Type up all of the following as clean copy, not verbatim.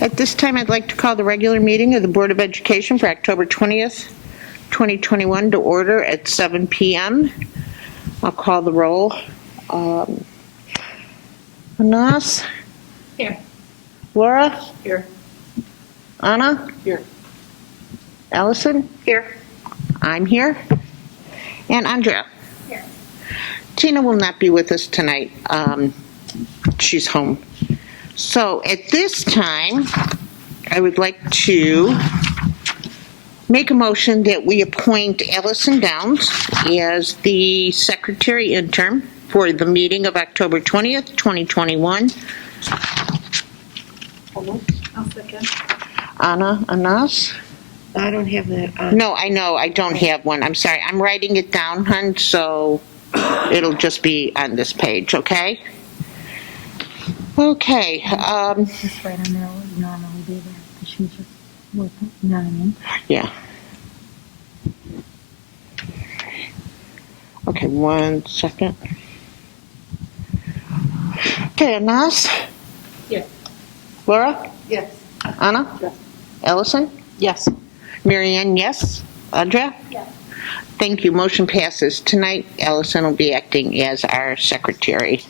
At this time, I'd like to call the regular meeting of the Board of Education for October 20th, 2021 to order at 7 p.m. I'll call the roll. Anas? Here. Laura? Here. Anna? Here. Allison? Here. I'm here. And Andrea? Here. Tina will not be with us tonight. She's home. So at this time, I would like to make a motion that we appoint Allison Downs as the secretary interim for the meeting of October 20th, 2021. I'll second. Anna, Anas? I don't have that on. No, I know, I don't have one. I'm sorry. I'm writing it down, hon, so it'll just be on this page, okay? Okay. Just right on there, we normally do that, because she's just working, you know what I mean? Yeah. Okay, 1 second. Okay, Anas? Yes. Laura? Yes. Anna? Yes. Ellison? Yes. Marianne, yes? Audra? Yes. Thank you. Motion passes. Tonight, Ellison will be acting as our secretary.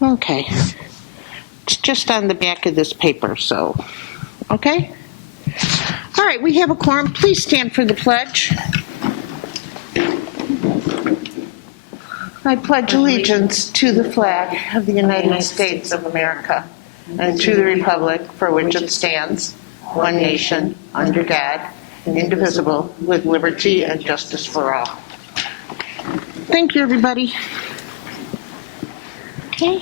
Okay. It's just on the back of this paper, so, okay? All right, we have a quorum. Please stand for the pledge. I pledge allegiance to the flag of the United States of America and to the republic for which it stands, one nation, under God, indivisible, with liberty and justice for all. Thank you, everybody. Okay.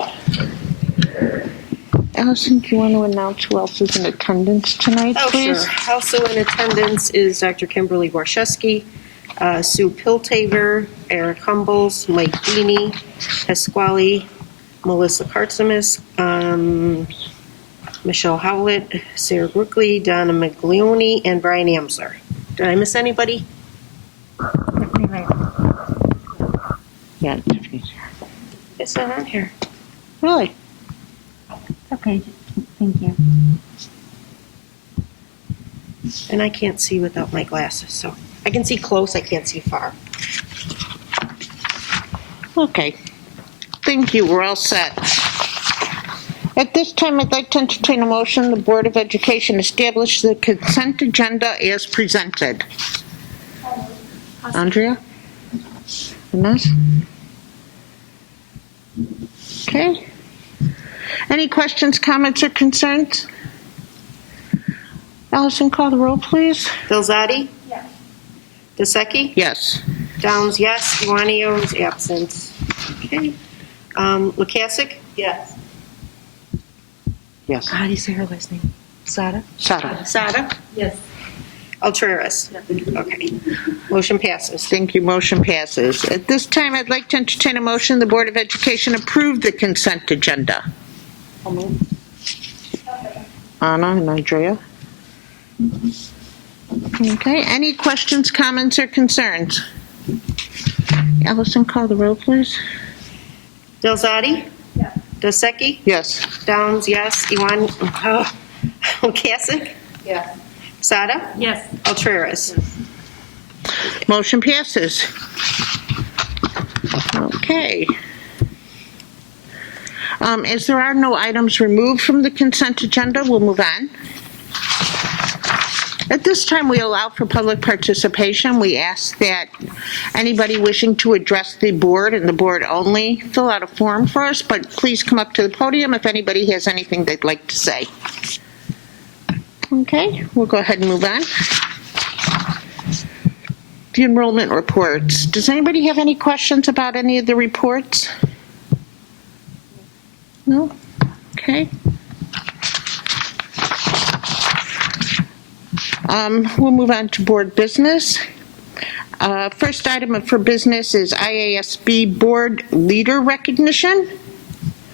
Allison, do you want to announce who else is in attendance tonight, Oh, please? sure. Also in attendance is Dr. Kimberly Warshewski, Sue Piltaver, Eric Humbles, Mike Deeney, Pasquale, Melissa Kartzimis, Michelle Howlett, Sarah Brookley, Donna Maglione, and Brian Amsler. Did I miss anybody? Tiffany Latham. Yeah, Tiffany's here. It's not on here. Really? Okay, thank you. And I can't see without my glasses, so I can see close, I can't see far. Okay. Thank you. We're all set. At this time, I'd like to entertain a motion the Board of Education establish the consent agenda as presented. Andrea? Inez? Okay. Any questions, comments, or concerns? Allison, call the roll, please. Bilzati? Yes. DeSecchi? Yes. Downs, yes. Iwanio is absent. Okay. Lukasik? Yes. Yes. How do you say her last name? Sada? Sara. Sada? Yes. Altruris? Okay. Motion passes. Thank you. Motion passes. At this time, I'd like to entertain a motion the Board of Education approve the consent agenda. Anna and Andrea. Okay. Any questions, comments, or concerns? Allison, call the roll, please. Bilzati? Yes. DeSecchi? Yes. Downs, yes. Lukasik? Yes. Sada? Yes. Altruris? Motion passes. Okay. As there are no items removed from the consent agenda, we'll move on. At this time, we allow for public participation. We ask that anybody wishing to address the board and the board only fill out a form for us, but please come up to the podium if anybody has anything they'd like to say. Okay, we'll go ahead and move on. The enrollment reports. Does anybody have any questions about any of the reports? No? Okay. We'll move on to board business. First item for business is IASB board leader recognition.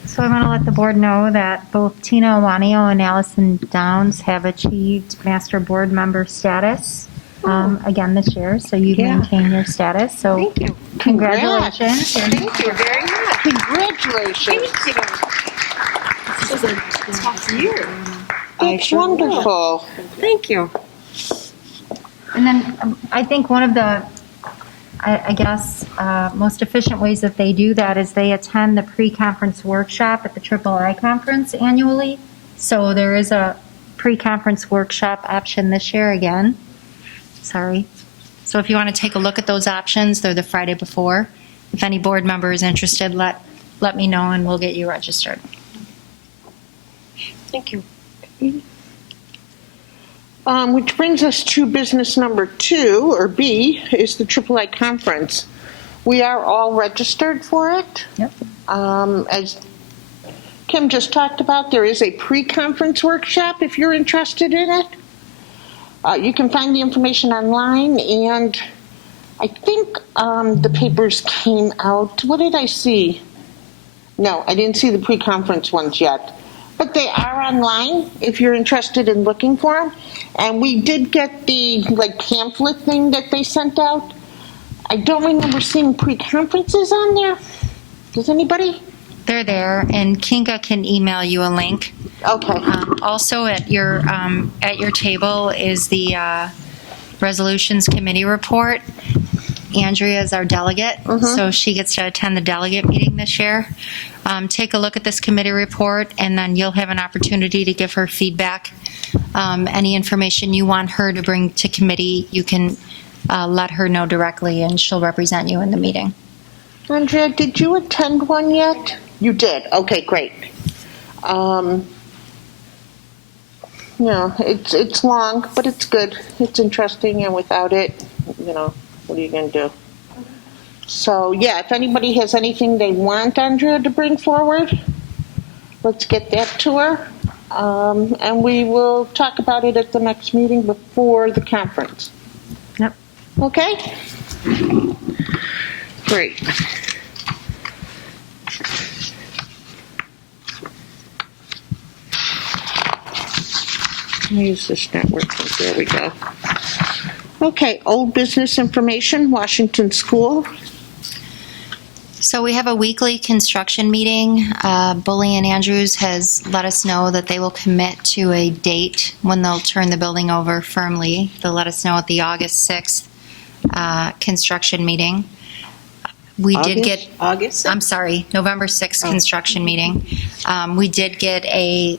So I want to let the board know that both Tina Iwanio and Allison Downs have achieved master board member status. again this year, so you Yeah. maintain your status. So Thank you. congratulations. And Thank you very much. Congratulations. Thank you. This is a tough year. I That's sure will. wonderful. Thank you. And then I think one of the, I guess, most efficient ways that they do that is they attend the pre-conference workshop at the Triple I conference annually. So there is a pre-conference workshop option this year again. Sorry. So if you want to take a look at those options, they're the Friday before. If any board member is interested, let me know and we'll get you registered. Thank you. Which brings us to business number 2, or B, is the III conference. We are all registered for it. Yep. As Kim just talked about, there is a pre-conference workshop if you're interested in it. You can find the information online, and I think the papers came out. What did I see? No, I didn't see the pre-conference ones yet. But they are online if you're interested in looking for them. And we did get the pamphlet thing that they sent out. I don't remember seeing pre-conferences on there. Does anybody? They're there, and Kinga can email you a link. Okay. Also at your table is the Resolutions Committee report. Andrea is our delegate, so she gets to attend the delegate meeting this year. Take a look at this committee report, and then you'll have an opportunity to give her feedback. Any information you want her to bring to committee, you can let her know directly, and she'll represent you in the meeting. Andrea, did you attend one yet? You did. Okay, great. It's long, but it's good. It's interesting, and without it, what are you going to do? So, yeah, if anybody has anything they want Andrea to bring forward, let's get that to her. And we will talk about it at the next meeting before the conference. Yep. Okay? Great. Use this network. There we go. Okay, old business information, Washington School. So we have a weekly construction meeting. Bully and Andrews has let us know that they will commit to a date when they'll turn the building over firmly. They'll let us know at the August 6th construction meeting. We did get... August? I'm sorry, November 6th construction meeting. We did get a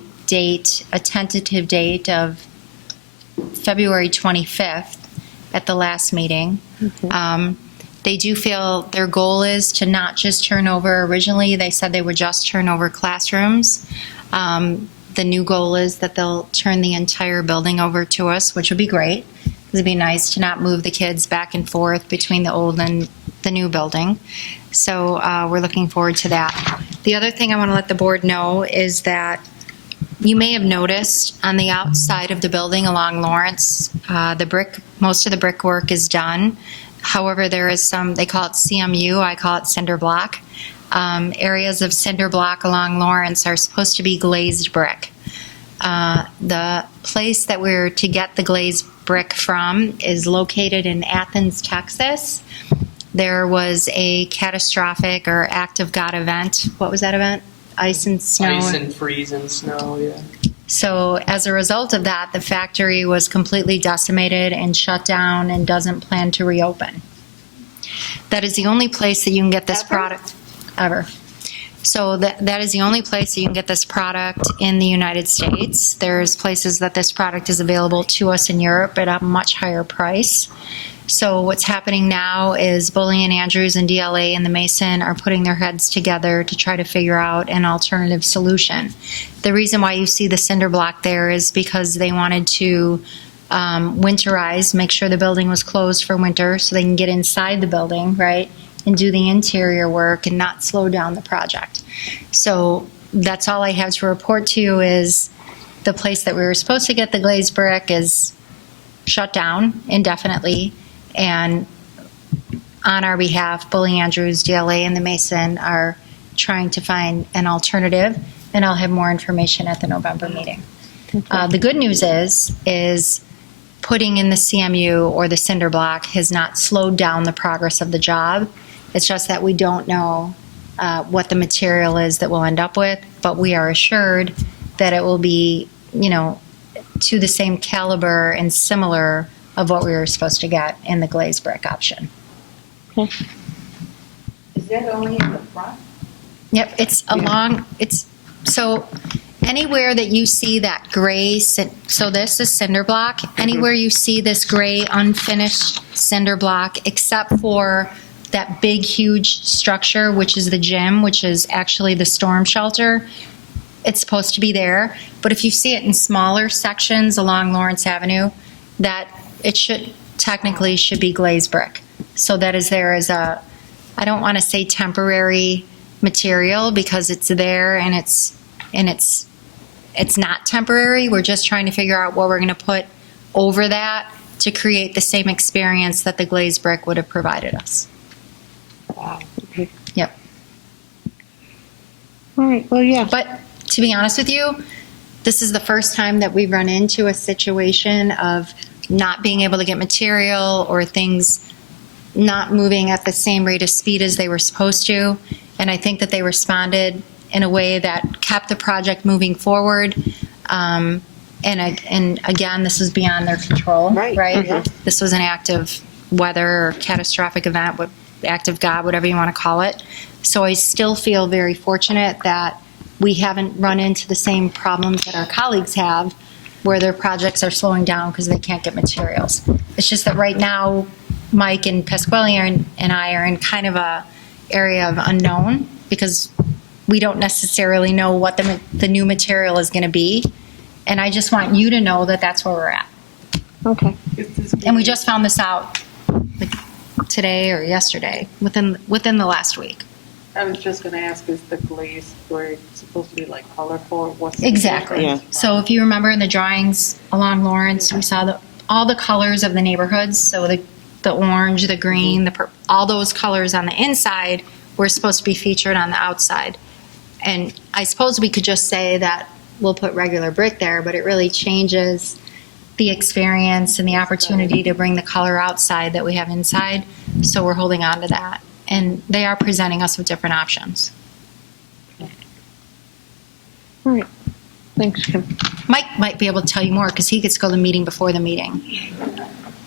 tentative date of February 25th at the last meeting. They do feel their goal is to not just turn over. Originally, they said they would just turn over classrooms. The new goal is that they'll turn the entire building over to us, which would be great. It'd be nice to not move the kids back and forth between the old and the new building. So we're looking forward to that. The other thing I want to let the board know is that you may have noticed on the outside of the building along Lawrence, most of the brickwork is done. However, there is some, they call it CMU, I call it cinder block. Areas of cinder block along Lawrence are supposed to be glazed brick. The place that we're to get the glazed brick from is located in Athens, Texas. There was a catastrophic or act of God event. What was that event? Ice and snow. Ice and freeze and snow, yeah. So as a result of that, the factory was completely decimated and shut down and doesn't plan to reopen. That is the only place that you can get this product ever. So that is the only place that you can get this product in the United States. There's places that this product is available to us in Europe at a much higher price. So what's happening now is Bully and Andrews and DLA and the Mason are putting their heads together to try to figure out an alternative solution. The reason why you see the cinder block there is because they wanted to winterize, make sure the building was closed for winter so they can get inside the building, right, and do the interior work and not slow down the project. So that's all I have to report to you is the place that we were supposed to get the glazed brick is shut down indefinitely. And on our behalf, Bully Andrews, DLA, and the Mason are trying to find an alternative, and I'll have more information at the November meeting. The good news is putting in the CMU or the cinder block has not slowed down the progress of the job. It's just that we don't know what the material is that we'll end up with, but we are assured that it will be, to the same caliber and similar of what we were supposed to get in the glazed brick option. Is that only in the front? Yep, it's along, so anywhere that you see that gray, so this is cinder block, anywhere you see this gray unfinished cinder block, except for that big, huge structure, which is the gym, which is actually the storm shelter, it's supposed to be there. But if you see it in smaller sections along Lawrence Avenue, that it technically should be glazed brick. So that is there as a, I don't want to say temporary material because it's there and it's not temporary. We're just trying to figure out what we're going to put over that to create the same experience that the glazed brick would have provided us. Wow. Yep. All right, well, yeah. But to be honest with you, this is the first time that we've run into a situation of not being able to get material or things not moving at the same rate of speed as they were supposed to. And I think that they responded in a way that kept the project moving forward. And again, this was beyond their control, Right. right? This was an act of weather or catastrophic event, act of God, whatever you want to call it. So I still feel very fortunate that we haven't run into the same problems that our colleagues have, where their projects are slowing down because they can't get materials. It's just that right now, Mike and Pasquale and I are in kind of a area of unknown because we don't necessarily know what the new material is going to be. And I just want you to know that that's where we're at. Okay. And we just found this out like today or yesterday, within the last week. I was just going to ask, is the glaze brick supposed to be like colorful or what's the Exactly. difference? So if you remember in the drawings along Lawrence, we saw all the colors of the neighborhoods. So the orange, the green, the purple, all those colors on the inside were supposed to be featured on the outside. And I suppose we could just say that we'll put regular brick there, but it really changes the experience and the opportunity to bring the color outside that we have inside. So we're holding on to that. And they are presenting us with different options. All right. Thanks, Kim. Mike might be able to tell you more because he gets to go to the meeting before the meeting.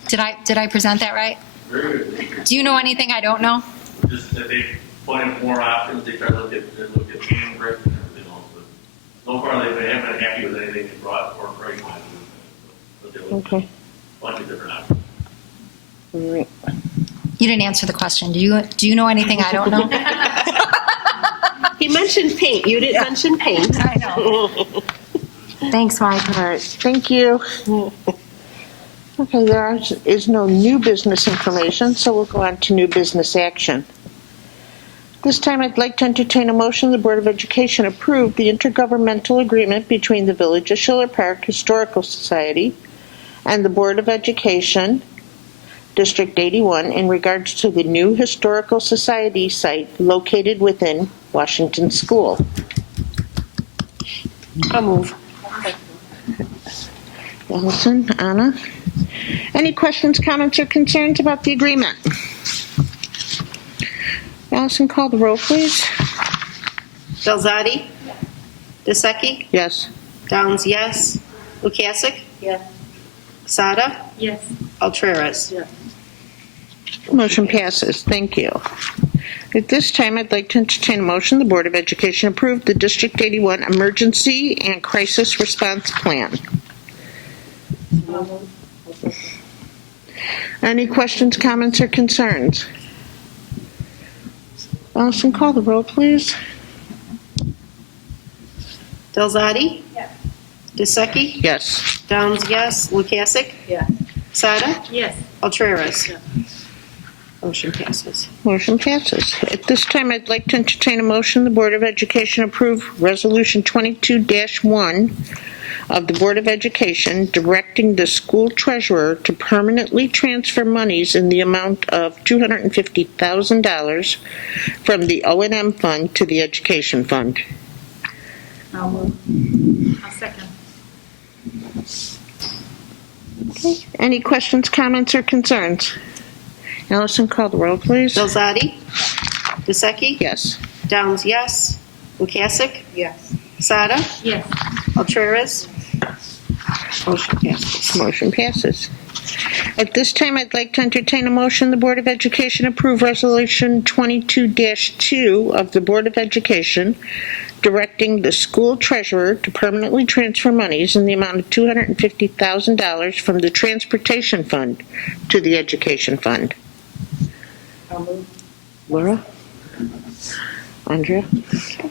Did I present that right? Very good. Do you know anything I don't know? Just that they pointed more options, they try to look at painting brick and everything else, but so far they haven't been happy with anything they brought or price wise. But they looked at Okay. a bunch of different options. All right. You didn't answer the question. Do you know anything I don't know? He mentioned paint. You didn't mention paint. I know. Thanks, Mike. All right, thank you. Okay, there is no new business information, so we'll go on to new business action. This time, I'd like to entertain a motion the Board of Education approve the intergovernmental agreement between the Village of Schiller Park Historical Society and the Board of Education, District 81, in regards to the new Historical Society site located within Washington School. I'll move. Allison, Anna, any questions, comments, or concerns about the agreement? Allison, call the roll, please. Delzati? DeSecchi? Yes. Downs, yes. Lukasik? Yes. Sada? Yes. Ultraris? Yes. Motion passes. Thank you. At this time, I'd like to entertain a motion the Board of Education approve the District 81 Emergency and Crisis Response Plan. Any questions, comments, or concerns? Allison, call the roll, please. Delzati? Yes. DeSecchi? Yes. Downs, yes. Lukasik? Yes. Sada? Yes. Ultraris? Yes. Motion passes. Motion passes. At this time, I'd like to entertain a motion the Board of Education approve Resolution 22-1 of the Board of Education directing the school treasurer to permanently transfer monies in the amount of $250,000 from the O&M fund to the education fund. I'll move. I'll second. Okay. Any questions, comments, or concerns? Allison, call the roll, please. Belzati? DeSeki? Yes. Downs, yes. Lukasik? Yes. Sada? Yes. Ultraris? Motion passes. Motion passes. At this time, I'd like to entertain a motion the Board of Education approve Resolution 22-2 of the Board of Education directing the school treasurer to permanently transfer monies in the amount of $250,000 from the Transportation Fund to the Education Fund. I'll move. Laura? Andrea? Okay.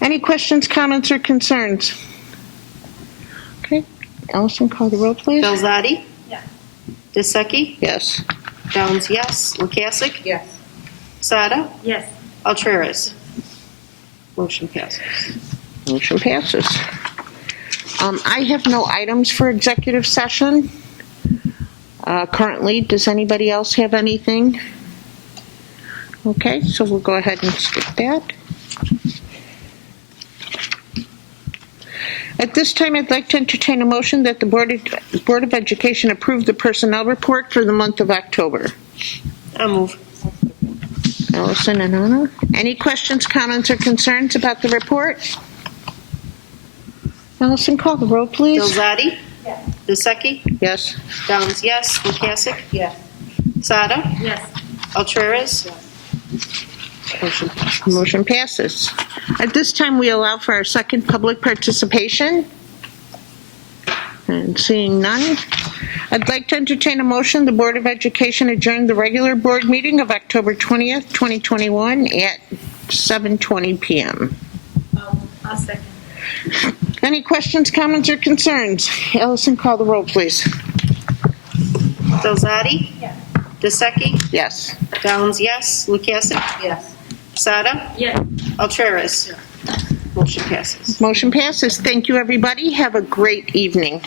Any questions, comments, or concerns? Okay. Allison, call the roll, please. Belzati? Yes. DeSeki? Yes. Downs, yes. Lukasik? Yes. Sada? Yes. Ultraris? Motion passes. Motion passes. I have no items for executive session. Currently, does anybody else have anything? Okay, so we'll go ahead and skip that. At this time, I'd like to entertain a motion that the Board of Education approve the personnel report for the month of October. I'll move. Allison and Anna. Any questions, comments, or concerns about the report? Allison, call the roll, please. Belzati? Yes. DeSeki? Yes. Downs, yes. Lukasik? Yes. Sada? Yes. Ultraris? Motion passes. Motion passes. At this time, we allow for our second public participation. And seeing none, I'd like to entertain a motion the Board of Education adjourn the regular board meeting of October 20th, 2021 at 7:20 p.m. I'll second. Any questions, comments, or concerns? Allison, call the roll, please. Belzati? Yes. DeSeki? Yes. Downs, yes. Lukasik? Yes. Sada? Yes. Ultraris? Motion passes. Motion passes. Thank you, everybody. Have a great evening.